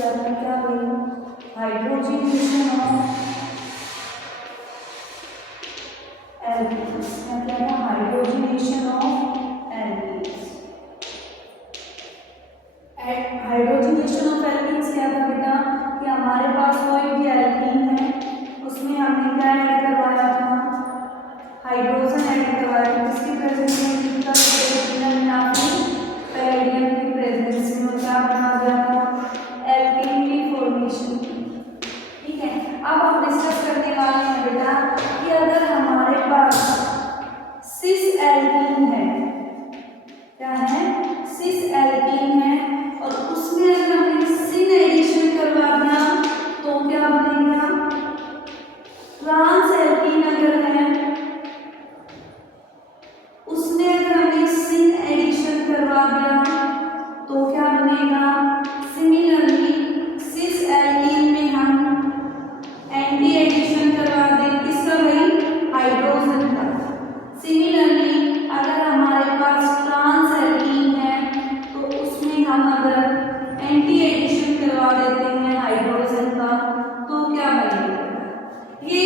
किया था, क्या हुई, हाइड्रोजनेशन ऑफ एल्कीन्स, क्या किया था, hydrogenation of alkenes. Hydrogenation of alkenes क्या था बेटा कि हमारे पास कोई भी एल्कीन है उसमें हमने क्या ऐड करवाया था, हाइड्रोजन ऐड करवाया था, किसकी प्रेजेंस में, किसका पैलेडियम या फिर पैलेडियम की प्रेजेंस में, क्या बना गया था, एल्कीन की फॉर्मेशन। ठीक है, अब हम डिस्कस करने वाले हैं बेटा कि अगर हमारे पास सिस एल्कीन है, क्या है, सिस एल्कीन है और उसमें अगर हमने सिन एडिशन करवा दिया तो क्या बनेगा, ट्रांस एल्कीन अगर है उसमें अगर हमने सिन एडिशन करवा दिया तो क्या बनेगा, सिमिलरली सिस एल्कीन में हम एंटी एडिशन करवा दें किसका भाई, हाइड्रोजन का। सिमिलरली अगर हमारे पास ट्रांस एल्कीन है तो उसमें हम अगर एंटी एडिशन करवा देते हैं हाइड्रोजन का तो क्या बनेगा, ये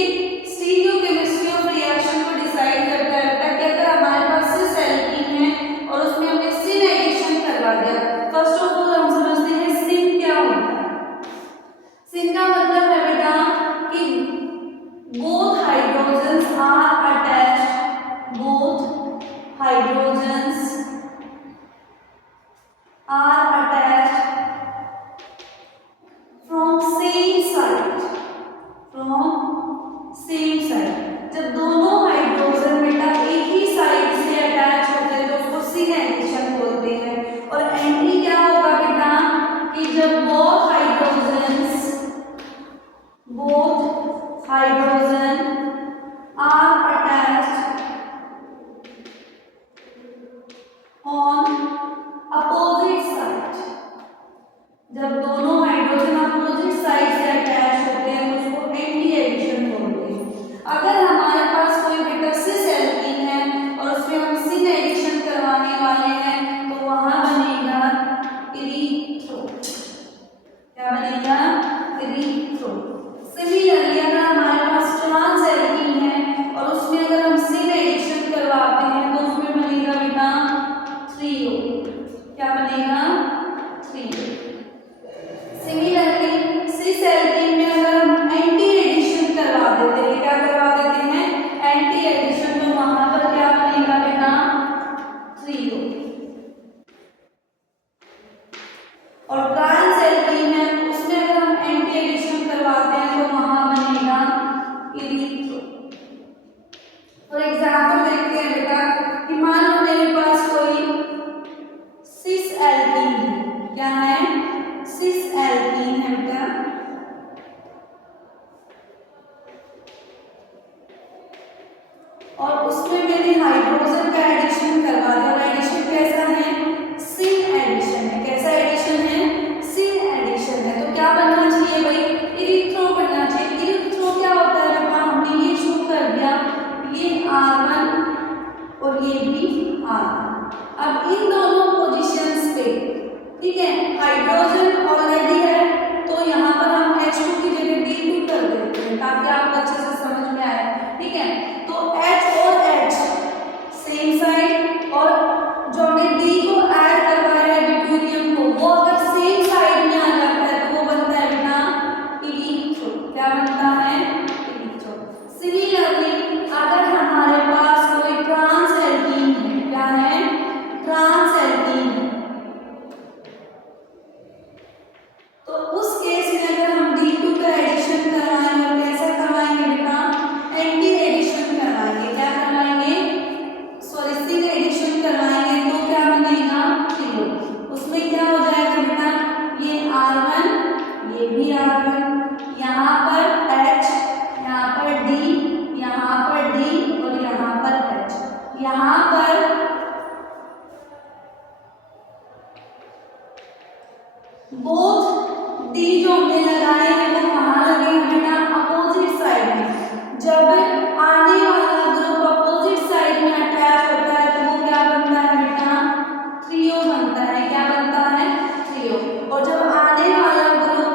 स्टीरियोकेमिस्ट्री ऑफ रिएक्शन को डिसाइड करता है कि अगर हमारे पास सिस एल्कीन है और उसमें हमने सिन एडिशन करवा दिया। फर्स्ट ऑफ ऑल हम समझते हैं सिन क्या होता है। सिन का मतलब है बेटा कि both hydrogens are attached, both hydrogens are attached from same side, from same side। जब दोनों हाइड्रोजन बेटा एक ही साइड से अटैच होते हैं तो उसको सिन एडिशन बोलते हैं। और एंटी क्या होगा बेटा कि जब both hydrogen are attached on opposite side, जब दोनों हाइड्रोजन अपोजिट साइड से अटैच होते हैं तो उसको एंटी एडिशन बोलते हैं। अगर हमारे पास कोई बेटा सिस एल्कीन है और उसमें हम सिन एडिशन करवाने वाले हैं तो वहां बनेगा इरीथ्रो, क्या बनेगा, इरीथ्रो। सिमिलरली अगर हमारे पास ट्रांस एल्कीन है और उसमें अगर हम सिन एडिशन करवाते हैं तो उसमें बनेगा बेटा थ्रियो, क्या बनेगा, थ्रियो। सिमिलरली सिस एल्कीन में अगर हम एंटी एडिशन करवा देते हैं, क्या करवा देते हैं, एंटी एडिशन, तो वहां पर क्या बनेगा बेटा, थ्रियो। और ट्रांस एल्कीन है उसमें अगर हम एंटी एडिशन करवाते हैं तो वहां बनेगा इरीथ्रो। फॉर एग्जांपल देखते हैं बेटा कि मान लो मेरे पास कोई सिस एल्कीन है, क्या है, सिस एल्कीन है बेटा, और उसमें मैंने हाइड्रोजन का एडिशन करवा दिया। और एडिशन कैसा है, सिन एडिशन है, कैसा एडिशन है, सिन एडिशन है। तो क्या बनना चाहिए भाई, इरीथ्रो बनना चाहिए। इरीथ्रो क्या होता है बेटा, हमने ये शो कर दिया, ये R1 और ये भी R1। अब इन दोनों पोजीशंस पे, ठीक है, हाइड्रोजन ऑलरेडी है तो यहाँ पर हम H2 की जगह D2 कर देते हैं ताकि आपको अच्छे से समझ में आए। ठीक है, तो H और H सेम साइड, और जो हमने D को ऐड करवाया है ड्यूटेरियम को, वो अगर सेम साइड में आ जाता है तो वो बनता है बेटा इरीथ्रो, क्या बनता है, इरीथ्रो। सिमिलरली अगर हमारे पास कोई ट्रांस एल्कीन है, क्या है, ट्रांस एल्कीन है, तो उस केस में अगर हम D2 का एडिशन करवाएंगे, और कैसे करवाएंगे बेटा, एंटी एडिशन करवाएंगे, क्या करवाएंगे, सॉरी सिन एडिशन करवाएंगे, तो क्या बनेगा, थ्रियो। उसमें क्या हो जाएगा बेटा, ये R1, ये भी R1, यहाँ पर H, यहाँ पर D, यहाँ पर D और यहाँ पर H। यहाँ पर बोथ D जो हमने लगाए हैं वो कहाँ लगे हैं बेटा, अपोजिट साइड में। जब आने वाला ग्रुप अपोजिट साइड में अटैच होता है तो वो क्या बनता है बेटा, थ्रियो बनता है, क्या बनता है, थ्रियो। और जब आने वाला ग्रुप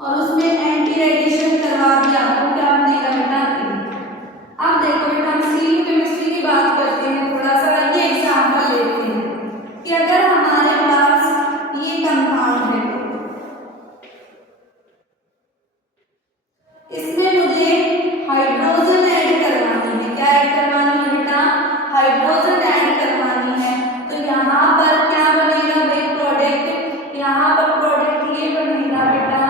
और उसमें एंटी एडिशन करवा दिया तो क्या बनेगा बेटा? अब देखो बेटा हम सी केमिस्ट्री की बात करते हैं, थोड़ा सा ये एग्जांपल लेते हैं कि अगर हमारे पास ये कंपाउंड है, इसमें मुझे हाइड्रोजन ऐड करवानी है। क्या ऐड करवानी है बेटा? हाइड्रोजन ऐड करवानी है। तो यहाँ पर क्या बनेगा भाई प्रोडक्ट? यहाँ पर प्रोडक्ट ये बनेगा बेटा,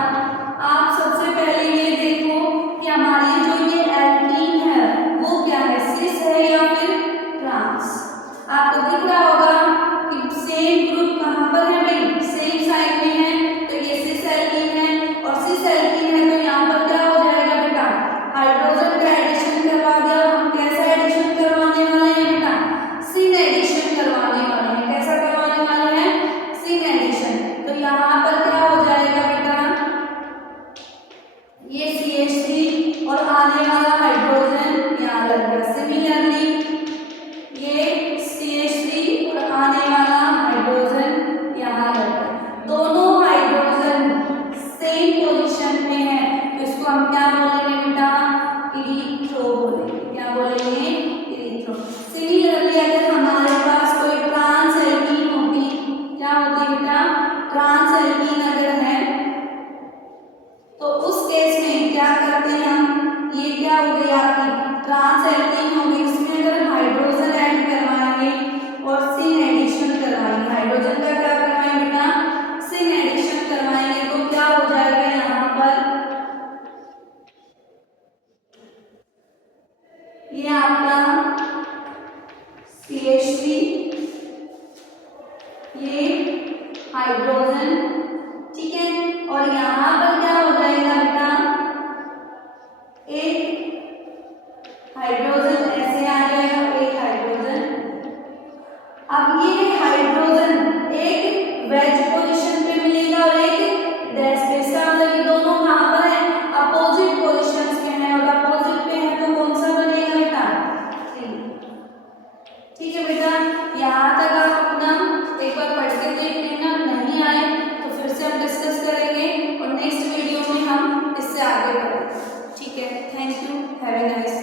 आप सबसे पहले ये देखो कि हमारी जो ये एल्कीन है वो क्या है, सिस है या फिर ट्रांस? आपको दिख रहा होगा कि सेम ग्रुप कहाँ पर है भाई? सेम साइड में है, तो ये सिस एल्कीन है और सिस एल्कीन है, तो यहाँ पर क्या हो जाएगा बेटा? हाइड्रोजन का एडिशन करवा दिया। हम कैसा एडिशन करवाने वाले हैं बेटा? सिन एडिशन करवाने वाले हैं। कैसा करवाने वाले हैं? Sin addition. तो यहाँ पर क्या हो जाएगा बेटा? ये CH3 और आने वाला हाइड्रोजन यहाँ लग गया। सिमिलरली ये CH3 और आने वाला हाइड्रोजन यहाँ लग गया। दोनों हाइड्रोजन सेम पोजीशन में है, तो इसको हम क्या बोलेंगे बेटा? इरिथ्रो बोलेंगे। क्या बोलेंगे? इरिथ्रो। सिमिलरली अगर हमारे पास कोई ट्रांस एल्कीन होती, क्या होती बेटा? ट्रांस एल्कीन अगर है तो उस केस में क्या करते हैं हम? ये क्या हो गई आपकी ट्रांस एल्कीन हो गई, इसमें अगर हाइड्रोजन ऐड करवाएंगे और सिन एडिशन करवाएंगे, हाइड्रोजन का क्या करवाएंगे बेटा? सिन एडिशन करवाएंगे, तो क्या हो जाएगा यहाँ पर? ये आपका CH3, ये हाइड्रोजन, ठीक है, और यहाँ पर क्या हो जाएगा बेटा? एक हाइड्रोजन ऐसे आ जाएगा, एक हाइड्रोजन। अब ये हाइड्रोजन एक वेज पोजीशन पे मिलेगा और एक डैश पे। इसका मतलब ये दोनों कहाँ पर है? अपोजिट पोजीशंस पे है, और अपोजिट पे है तो कौन सा बनेगा बेटा? ठीक है बेटा, यहाँ तक आप अपना एक बार पढ़ के देख लेना, नहीं आए तो फिर से हम डिस्कस करेंगे और नेक्स्ट वीडियो में हम इससे आगे बढ़ेंगे। ठीक है, thank you, have a nice